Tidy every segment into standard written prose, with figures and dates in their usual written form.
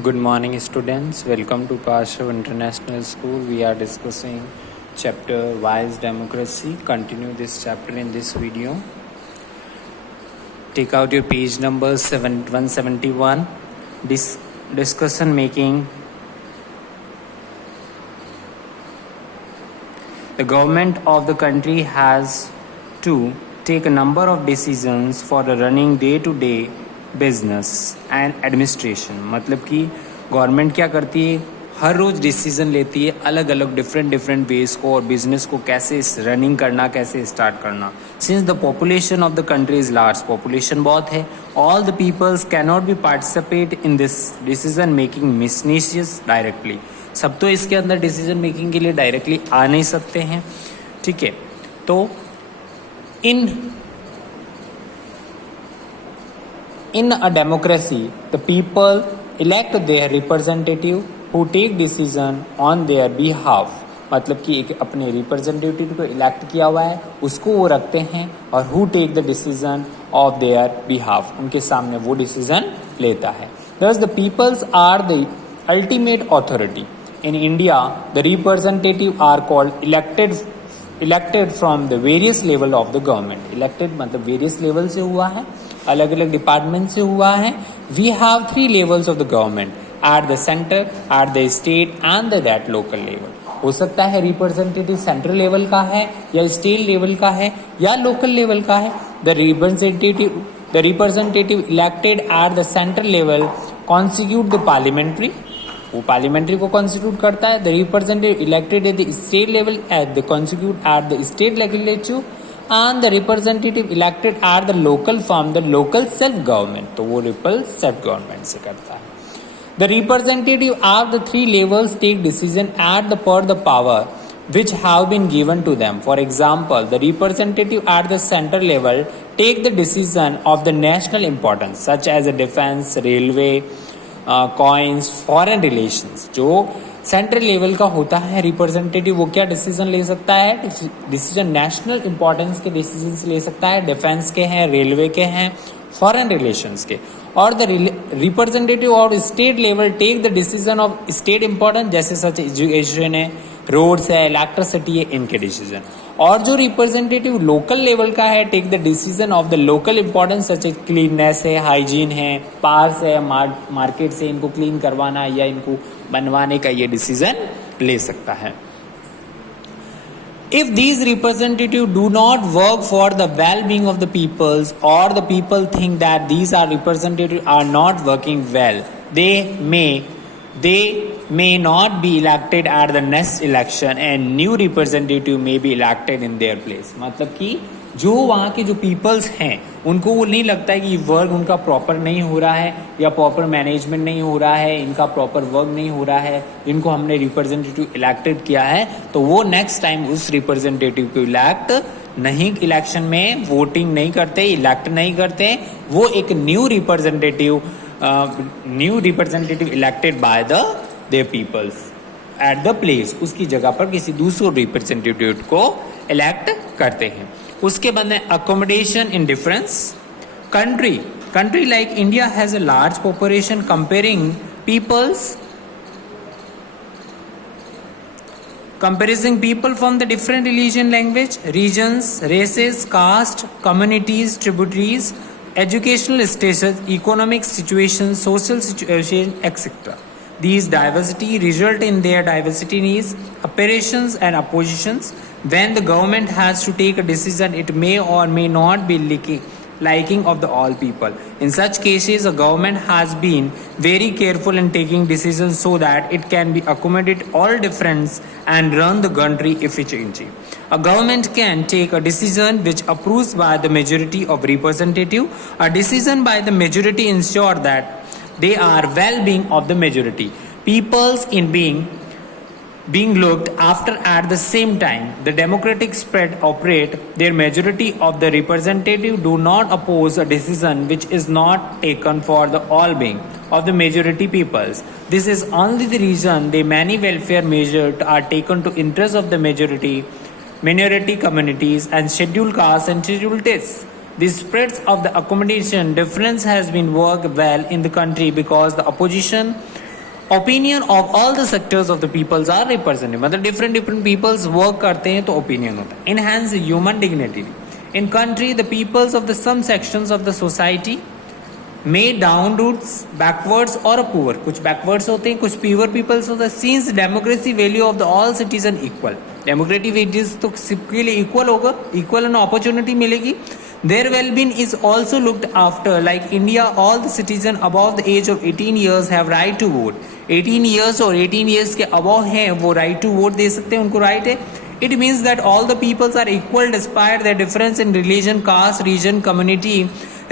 Good morning, students. Welcome to Pashav International School. We are discussing chapter Why is Democracy. Continue this chapter in this video. Take out your page number 171. Discussion making. The government of the country has to take a number of decisions for the running day-to-day business and administration. मतलब कि गवर्नमेंट क्या करती है, हर रोज़ डिसीजन लेती है अलग अलग different ways को और बिजनेस को कैसे रनिंग करना, कैसे स्टार्ट करना. Since the population of the country is large, population बहुत है, all the peoples can not be participate in this decision making मिसनीशियस डायरेक्टली. सब तो इसके अंदर डिसीजन मेकिंग के लिए डायरेक्टली आ नहीं सकते हैं. ठीक है, तो In a democracy, the people elect their representative who take decision on their behalf. मतलब कि एक अपने रिप्रेजेंटेटिव को इलेक्ट किया हुआ है, उसको वो रखते हैं और who take the decision of their behalf, उनके सामने वो डिसीजन लेता है. Thus the peoples are the ultimate authority. In India, the representative are called elected from the various level of the government. Elected मतलब various level से हुआ है, अलग अलग डिपार्टमेंट से हुआ है. We have 3 levels of the government, at the centre, at the state and that local level. हो सकता है रिप्रेजेंटेटिव सेंट्रल लेवल का है या स्टेट लेवल का है या लोकल लेवल का है. The representative elected at the central level constitute the parliamentary, वो पार्लियामेंट्री को कॉन्स्टिट्यूट करता है. The representative elected eight the state level at the constitute eight the state legislature and the representative elected at the local form the local self government. तो वो local self government से करता है. The representative of the 3 levels take decision at the per the power which have been given to them. For example, the representative at the center level take the decision of the national importance such as the defense, railway, coins, foreign relations. जो central level का होता है रिप्रेजेंटेटिव, वो क्या डिसीजन ले सकता है, decision national importance के डिसीजन ले सकता है, डिफेंस के हैं, रेलवे के हैं, फॉरेन रिलेशंस के. और the representative of state level take the decision of state importance, जैसे सच एजुकेशन है, रोड्स है, इलेक्ट्रिसिटी है, इनके डिसीजन. और जो रिप्रेजेंटेटिव लोकल लेवल का है take the decision of the local importance such cleanness है, हाइजीन है, पार्स है, मार्केट से इनको क्लीन करवाना या इनको बनवाने का ये डिसीजन ले सकता है. If these representatives do not work for the well-being of the peoples, or the people think that these are representatives are not working well, they may not be elected at the next election and new representative may be elected in their place. मतलब कि जो वहाँ के जो पीपल्स हैं उनको वो नहीं लगता है कि वर्क उनका प्रॉपर नहीं हो रहा है या प्रॉपर मैनेजमेंट नहीं हो रहा है, इनका प्रॉपर वर्क नहीं हो रहा है, जिनको हमने रिप्रेजेंटेटिव इलेक्टेड किया है, तो वो नेक्स्ट टाइम उस रिप्रेजेंटेटिव को इलेक्ट नहीं, इलेक्शन में वोटिंग नहीं करते, इलेक्ट नहीं करते. वो एक new representative elected by the their peoples at the place, उसकी जगह पर किसी दूसरे रिप्रेजेंटेटिव को इलेक्ट करते हैं. उसके बाद में accommodation in difference country like India has a large population comparing people from the different religion, language, regions, races, caste, communities, tributaries, educational status, economic situation, social situation, etc. These diversity result in their diversity needs, aspirations and oppositions. When the government has to take a decision, it may or may not be liking of the all people. In such cases, a government has been very careful in taking decisions so that it can be accommodate all difference and run the country efficiently. A government can take a decision which approves by the majority of representative. A decision by the majority ensure that they are well-being of the majority. Peoples in being looked after at the same time. The democratic spread operate. Their majority of the representative do not oppose a decision which is not taken for the all being of the majority peoples. This is only the reason the many welfare measures are taken to interest of the minority communities and scheduled castes and scheduled tastes. The spreads of the accommodation difference has been worked well in the country because the opposition opinion of all the sectors of the peoples are represented, मतलब different different peoples work करते हैं तो opinion होता है. Enhance human dignity in country, the peoples of the some sections of the society में down roots backwards और poor, कुछ backwards होते हैं कुछ पुअर पीपल्स होते हैं. Since democracy value of the all citizen equal, democratic wages तो सबके लिए इक्वल होगा, इक्वल एंड अपॉर्चुनिटी मिलेगी. Their well-being is also looked after. Like India, all the citizens above the age of 18 years have right to vote. 18 years और 18 years के above हैं वो right to vote दे सकते हैं, उनको right है. It means that all the peoples are equal despite their difference in religion, caste, region, community,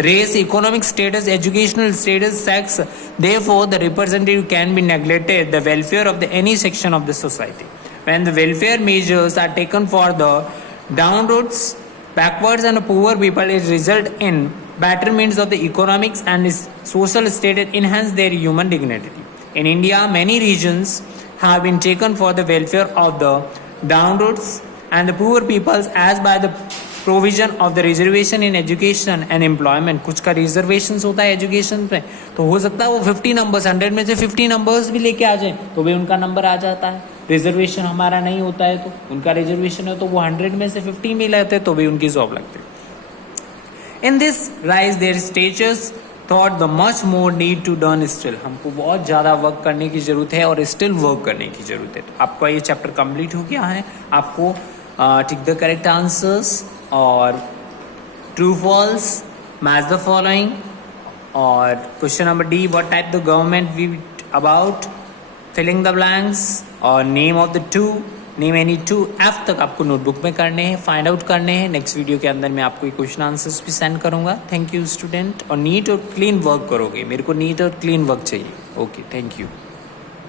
race, economic status, educational status, sex. Therefore, the representative can be neglected the welfare of the any section of the society. When the welfare measures are taken for the downroads, backwards and poor people, it result in betterments of the economics and social status, enhance their human dignity. In India, many regions have been taken for the welfare of the downroads and the poor peoples as by the provision of the reservation in education and employment. कुछ का reservations होता है education पे, तो हो सकता है वो 50 numbers 100 में से 50 numbers भी लेके आ जाए तो भी उनका नंबर आ जाता है. रिजर्वेशन हमारा नहीं होता है तो उनका रिजर्वेशन है तो वो 100 में से 50 भी लेते तो भी उनकी जॉब लगती. In this rise their statures thought the much more need to done still, हमको बहुत ज़्यादा वर्क करने की ज़रूरत है और स्टिल वर्क करने की ज़रूरत है. तो आपका ये चैप्टर कंप्लीट हो गया है. आपको टिक द करेक्ट आंसर्स और true false, match the following और question number D, what type the government we about, filling the blanks और name of the two, name any two. F तक आपको नोटबुक में करने हैं, फाइंड आउट करने हैं. नेक्स्ट वीडियो के अंदर मैं आपको ये क्वेश्चन आंसर्स भी सेंड करूंगा. Thank you student. और नीट और क्लीन वर्क करोगे, मेरे को नीट और क्लीन वर्क चाहिए. Okay, thank you.